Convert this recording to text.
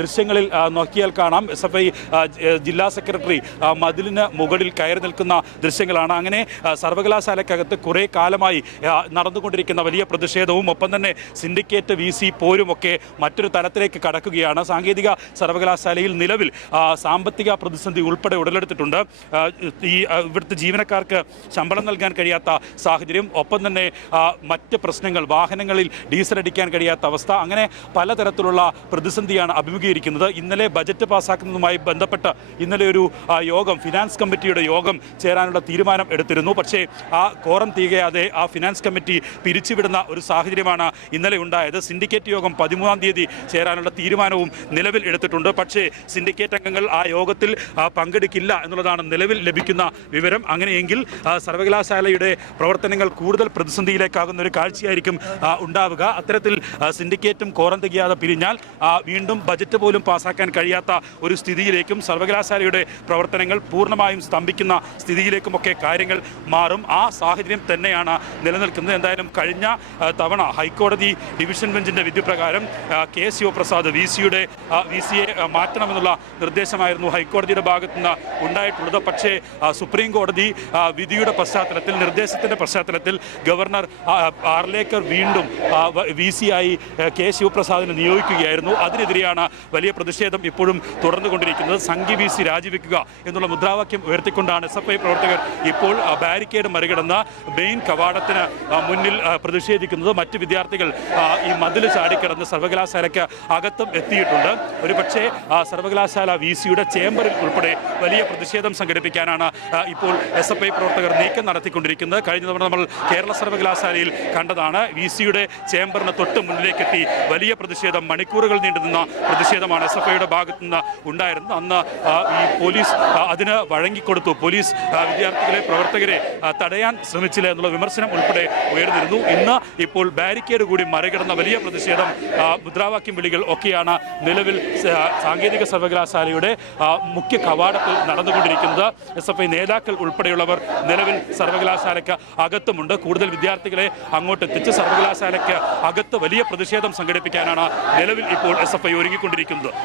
ദൃശ്യങ്ങളിൽ നോക്കിയാൽ കാണാം. എസ് എഫ് ഐ ജില്ലാ സെക്രട്ടറി മതിലിന് മുകളിൽ കയറി നിൽക്കുന്ന ദൃശ്യങ്ങളാണ്. അങ്ങനെ സർവകലാശാലയ്ക്കകത്ത് കുറേ കാലമായി നടന്നുകൊണ്ടിരിക്കുന്ന വലിയ പ്രതിഷേധവും ഒപ്പം തന്നെ സിൻഡിക്കേറ്റ് വി സി പോരുമൊക്കെ മറ്റൊരു തലത്തിലേക്ക് കടക്കുകയാണ്. സാങ്കേതിക സർവകലാശാലയിൽ നിലവിൽ സാമ്പത്തിക പ്രതിസന്ധി ഉൾപ്പെടെ ഉടലെടുത്തിട്ടുണ്ട്. ഈ ഇവിടുത്തെ ജീവനക്കാർക്ക് ശമ്പളം നൽകാൻ കഴിയാത്ത സാഹചര്യം ഒപ്പം തന്നെ മറ്റ് പ്രശ്നങ്ങൾ വാഹനങ്ങളിൽ ഡീസൽ അടിക്കാൻ കഴിയാത്ത അവസ്ഥ. അങ്ങനെ പലതരത്തിലുള്ള പ്രതിസന്ധിയാണ് അഭിമുഖീകരിക്കുന്നത് ഇന്നലെ ബജറ്റ് പാസ്സാക്കുന്നതുമായി ബന്ധപ്പെട്ട് ഇന്നലെ ഒരു യോഗം ഫിനാൻസ് കമ്മിറ്റിയുടെ യോഗം ചേരാനുള്ള തീരുമാനം എടുത്തിരുന്നു. പക്ഷേ ആ കോറം തീകയാതെ ആ ഫിനാൻസ് കമ്മിറ്റി പിരിച്ചുവിടുന്ന ഒരു സാഹചര്യമാണ് ഇന്നലെ ഉണ്ടായത്. സിൻഡിക്കേറ്റ് യോഗം പതിമൂന്നാം തീയതി ചേരാനുള്ള തീരുമാനവും നിലവിൽ എടുത്തിട്ടുണ്ട്. പക്ഷേ സിൻഡിക്കേറ്റ് അംഗങ്ങൾ ആ യോഗത്തിൽ പങ്കെടുക്കില്ല എന്നുള്ളതാണ് നിലവിൽ ലഭിക്കുന്ന വിവരം. അങ്ങനെയെങ്കിൽ സർവകലാശാലയുടെ പ്രവർത്തനങ്ങൾ കൂടുതൽ പ്രതിസന്ധിയിലേക്കാകുന്ന ഒരു കാഴ്ചയായിരിക്കും ഉണ്ടാവുക. അത്തരത്തിൽ സിൻഡിക്കേറ്റും കോറം തികയാതെ പിരിഞ്ഞാൽ വീണ്ടും ബജറ്റ് പോലും പാസ്സാക്കാൻ കഴിയാത്ത ഒരു സ്ഥിതിയിലേക്കും സർവകലാശാലയുടെ പ്രവർത്തനങ്ങൾ പൂർണമായും സ്തംഭിക്കുന്ന സ്ഥിതിയിലേക്കുമൊക്കെ കാര്യങ്ങൾ മാറും. ആ സാഹചര്യം തന്നെയാണ് നിലനിൽക്കുന്നത്. എന്തായാലും കഴിഞ്ഞ തവണ ഹൈക്കോടതി ഡിവിഷൻ ബെഞ്ചിന്റെ വിധി പ്രകാരം സി കെ ശിവപ്രസാദ് വി സിയുടെ വി സിയെ മാറ്റണമെന്നുള്ള നിർദ്ദേശമായിരുന്നു ഹൈക്കോടതിയുടെ ഭാഗത്തു നിന്ന് ഉണ്ടായിട്ടുള്ളത്. പക്ഷേ സുപ്രീം കോടതി വിധിയുടെ പശ്ചാത്തലത്തിൽ നിർദ്ദേശത്തിന്റെ പശ്ചാത്തലത്തിൽ ഗവർണർ ആർലേക്കർ വീണ്ടും വി സിയായി കെ ശിവപ്രസാദിനെ നിയോഗിക്കുകയായിരുന്നു. അതിനെതിരെയാണ് വലിയ പ്രതിഷേധം ഇപ്പോഴും തുടർന്നുകൊണ്ടിരിക്കുന്നത്. സംഘി വി സി രാജിവെക്കുക എന്നുള്ള മുദ്രാവാക്യം ഉയർത്തിക്കൊണ്ടാണ് എസ് എഫ് ഐ പ്രവർത്തകർ ഇപ്പോൾ ബാരിക്കേഡ് മറികടന്ന മെയിൻ കവാടത്തിന് മുന്നിൽ പ്രതിഷേധിക്കുന്നത്. മറ്റ് വിദ്യാർത്ഥികൾ ഈ മതിൽ ചാടിക്കിടന്ന് സർവകലാശാലയ്ക്ക് അകത്തും എത്തിയിട്ടുണ്ട്. ഒരുപക്ഷെ സർവകലാശാല വി സിയുടെ ചേംബറിൽ ഉൾപ്പെടെ വലിയ പ്രതിഷേധം സംഘടിപ്പിക്കാനാണ് ഇപ്പോൾ എസ് എഫ് ഐ പ്രവർത്തകർ നീക്കം നടത്തിക്കൊണ്ടിരിക്കുന്നത്. കഴിഞ്ഞ തവണ നമ്മൾ കേരള സർവകലാശാലയിൽ കണ്ടതാണ്. വി സിയുടെ ചേംബറിന് തൊട്ട് മുന്നിലേക്കെത്തി വലിയ പ്രതിഷേധം മണിക്കൂറുകൾ നീണ്ടുനിന്ന പ്രതിഷേധമാണ് എസ് എഫ് ഐയുടെ ഭാഗത്തു നിന്ന് ഉണ്ടായിരുന്നത്. അന്ന് ഈ പോലീസ് അതിന് വഴങ്ങിക്കൊടുത്തു. പോലീസ് വിദ്യാർത്ഥികളെ പ്രവർത്തകരെ തടയാൻ ശ്രമിച്ചില്ല എന്നുള്ള വിമർശനം ഉൾപ്പെടെ ഉയർന്നിരുന്നു. ഇന്ന് ഇപ്പോൾ ബാരിക്കേഡ് കൂടി മറികടന്ന വലിയ പ്രതിഷേധം മുദ്രാവാക്യം വിളികൾ ഒക്കെയാണ് നിലവിൽ സാങ്കേതിക സർവകലാശാലയുടെ മുഖ്യ കവാടത്തിൽ നടന്നുകൊണ്ടിരിക്കുന്നത്. എസ് എഫ് ഐ നേതാക്കൾ ഉൾപ്പെടെയുള്ളവർ നിലവിൽ സർവകലാശാലയ്ക്ക് അകത്തുമുണ്ട്. കൂടുതൽ വിദ്യാർത്ഥികളെ അങ്ങോട്ട് എത്തിച്ച് സർവകലാശാലയ്ക്ക് അകത്ത് വലിയ പ്രതിഷേധം സംഘടിപ്പിക്കാനാണ് നിലവിൽ ഇപ്പോൾ എസ് എഫ് ഐ ഒരുങ്ങിക്കൊണ്ടിരിക്കുന്നത്. 取り組んだ